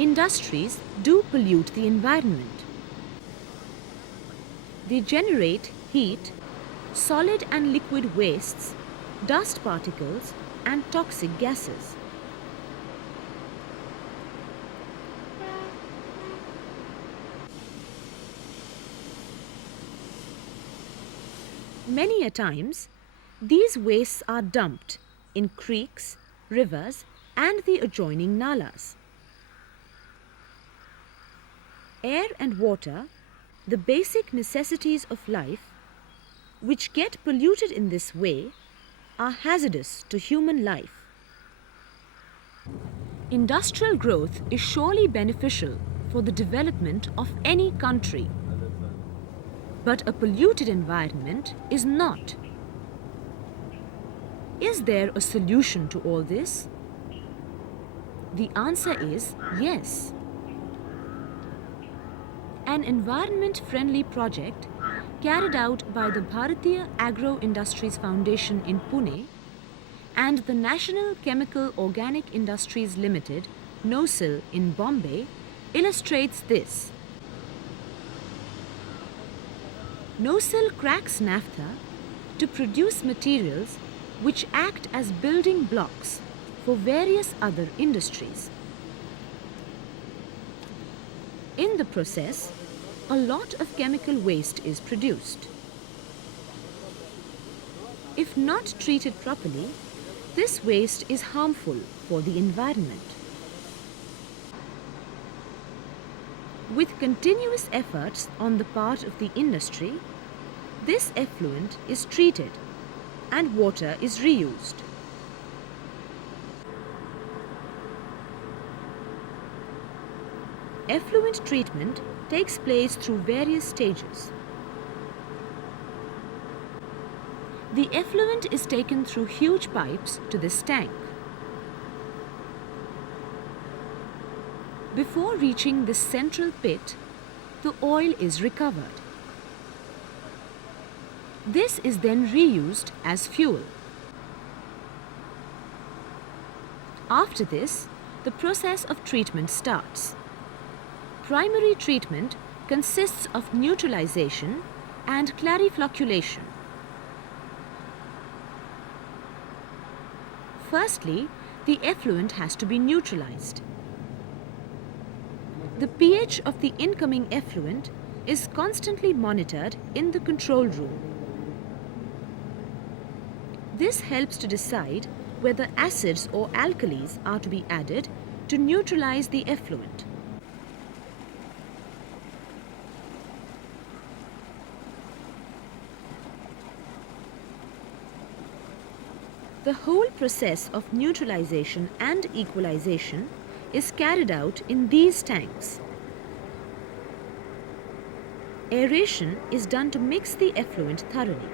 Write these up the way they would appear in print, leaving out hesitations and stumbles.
Industries do pollute the environment. They generate heat, solid and liquid wastes, dust particles, and toxic gases. Many a times, these wastes are dumped in creeks, rivers, and the adjoining nalas. Air and water, the basic necessities of life, which get polluted in this way, are hazardous to human life. Industrial growth is surely beneficial for the development of any country. But a polluted environment is not. Is there a solution to all this? The answer is yes. An environment-friendly project carried out by the Bharatiya Agro Industries Foundation in Pune and the National Chemical Organic Industries Limited, NOCIL, in Bombay illustrates this. NOCIL cracks naphtha to produce materials which act as building blocks for various other industries. In the process, a lot of chemical waste is produced. If not treated properly, this waste is harmful for the environment. With continuous efforts on the part of the industry, this effluent is treated and water is reused. Effluent treatment takes place through various stages. The effluent is taken through huge pipes to this tank. Before reaching this central pit, the oil is recovered. This is then reused as fuel. After this, the process of treatment starts. Primary treatment consists of neutralization and clariflocculation. Firstly, the effluent has to be neutralized. The pH of the incoming effluent is constantly monitored in the control room. This helps to decide whether acids or alkalis are to be added to neutralize the effluent. The whole process of neutralization and equalization is carried out in these tanks. Aeration is done to mix the effluent thoroughly.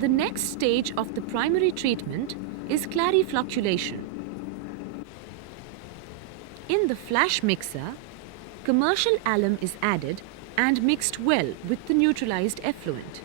The next stage of the primary treatment is clariflocculation. In the flash mixer, commercial alum is added and mixed well with the neutralized effluent.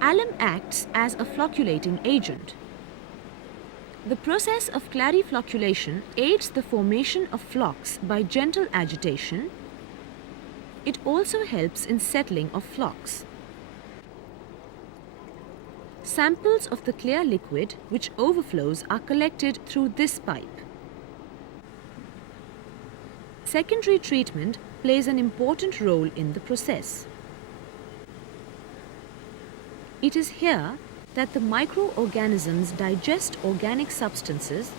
Alum acts as a flocculating agent. The process of clariflocculation aids the formation of flocks by gentle agitation. It also helps in settling of flocks. Samples of the clear liquid which overflows are collected through this pipe. Secondary treatment plays an important role in the process. It is here that the microorganisms digest organic substances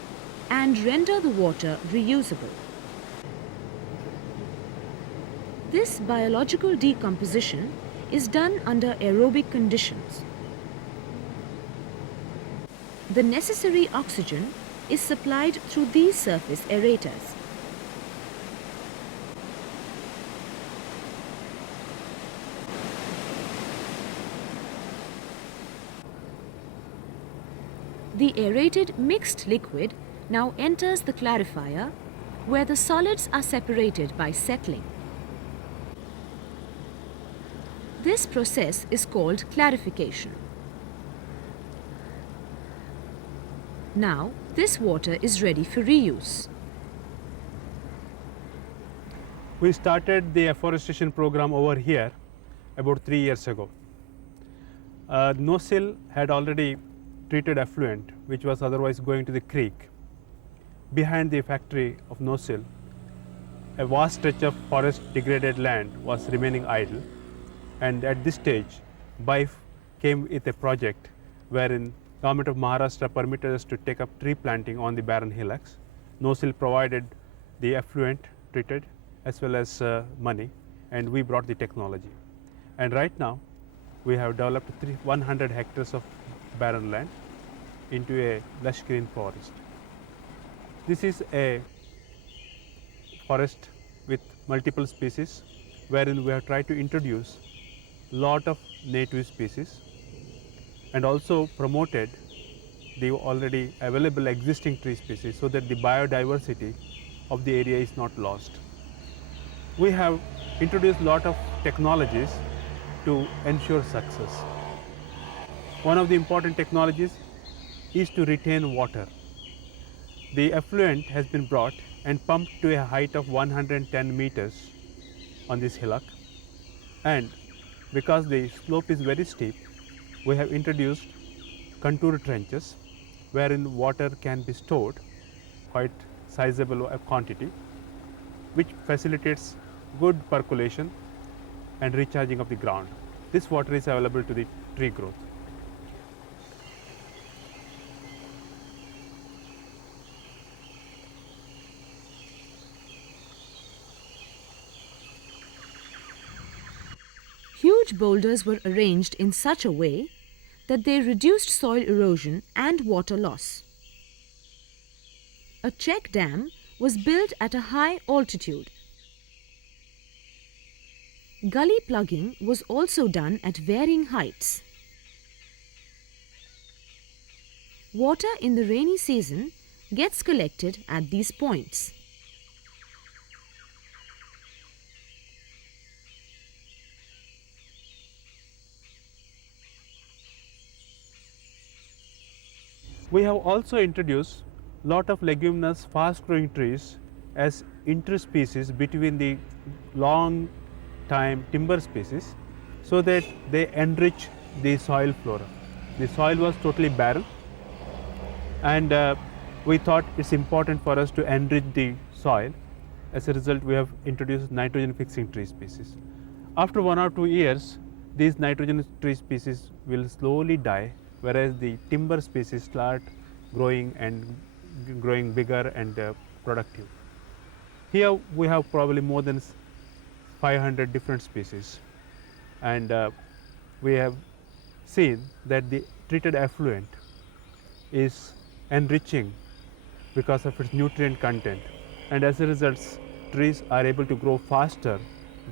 and render the water reusable. This biological decomposition is done under aerobic conditions. The necessary oxygen is supplied through these surface aerators. The aerated mixed liquid now enters the clarifier, where the solids are separated by settling. This process is called clarification. Now, this water is ready for reuse. We started the afforestation program over here about 3 years ago. NOSIL had already treated effluent, which was otherwise going to the creek. Behind the factory of NOSIL, a vast stretch of forest degraded land was remaining idle, and at this stage, BIFE came with a project wherein Government of Maharashtra permitted us to take up tree planting on the barren hillocks. NOSIL provided the effluent treated as well as money, and we brought the technology. And right now, we have developed 100 hectares of barren land into a lush green forest. This is a forest with multiple species, wherein we have tried to introduce lot of native species and also promoted the already available existing tree species so that the biodiversity of the area is not lost. We have introduced lot of technologies to ensure success. One of the important technologies is to retain water. The effluent has been brought and pumped to a height of 110 meters on this hillock, and because the slope is very steep, we have introduced contour trenches wherein water can be stored quite sizable quantity, which facilitates good percolation and recharging of the ground. This water is available to the tree growth. Huge boulders were arranged in such a way that they reduced soil erosion and water loss. A check dam was built at a high altitude. Gully plugging was also done at varying heights. Water in the rainy season gets collected at these points. We have also introduced lot of leguminous fast growing trees as interspecies between the long time timber species so that they enrich the soil flora. The soil was totally barren, and we thought it's important for us to enrich the soil. As a result, we have introduced nitrogen fixing tree species. After 1 or 2 years, these nitrogen tree species will slowly die, whereas the timber species start growing and growing bigger and productive. Here we have probably more than 500 different species, and we have seen that the treated effluent is enriching because of its nutrient content, and as a result trees are able to grow faster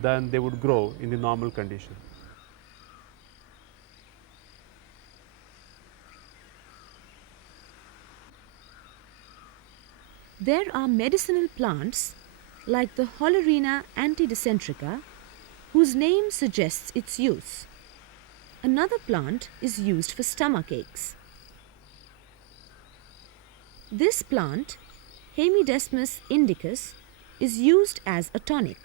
than they would grow in the normal condition. There are medicinal plants like the Hollerina antidysentrica, whose name suggests its use. Another plant is used for stomach aches. This plant, Hemidesmus indicus, is used as a tonic.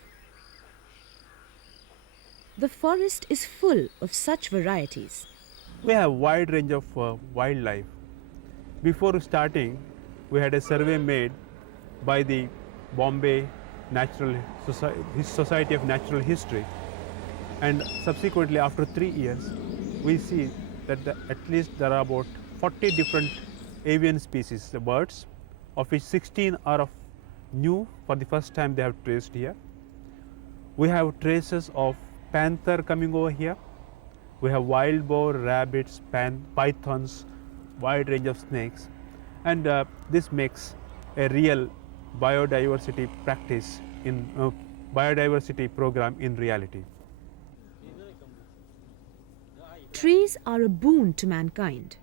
The forest is full of such varieties. We have a wide range of wildlife. Before starting, we had a survey made by the Bombay Society of Natural History, and subsequently after 3 years we see that at least there are about 40 different avian species, the birds, of which 16 are of new, for the first time they have traced here. We have traces of panther coming over here. We have wild boar, rabbits, pythons, wide range of snakes, and this makes a real biodiversity practice in biodiversity program in reality. Trees are a boon to mankind.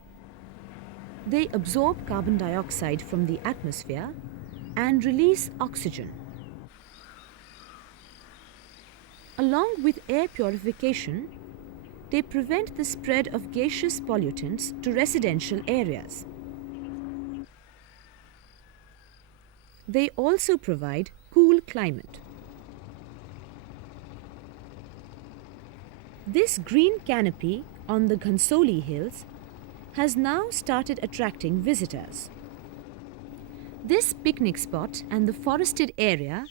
They absorb carbon dioxide from the atmosphere and release oxygen. Along with air purification, they prevent the spread of gaseous pollutants to residential areas. They also provide cool climate. This green canopy on the Ghansoli hills has now started attracting visitors. This picnic spot and the forested area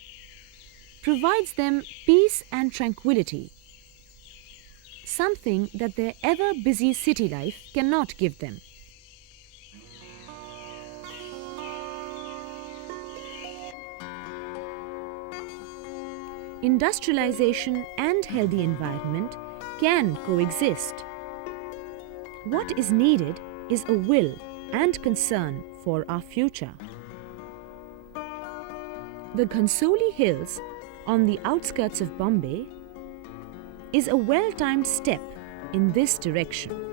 provides them peace and tranquility, something that their ever-busy city life cannot give them. Industrialization and healthy environment can coexist. What is needed is a will and concern for our future. The Ghansoli Hills on the outskirts of Bombay is a well-timed step in this direction.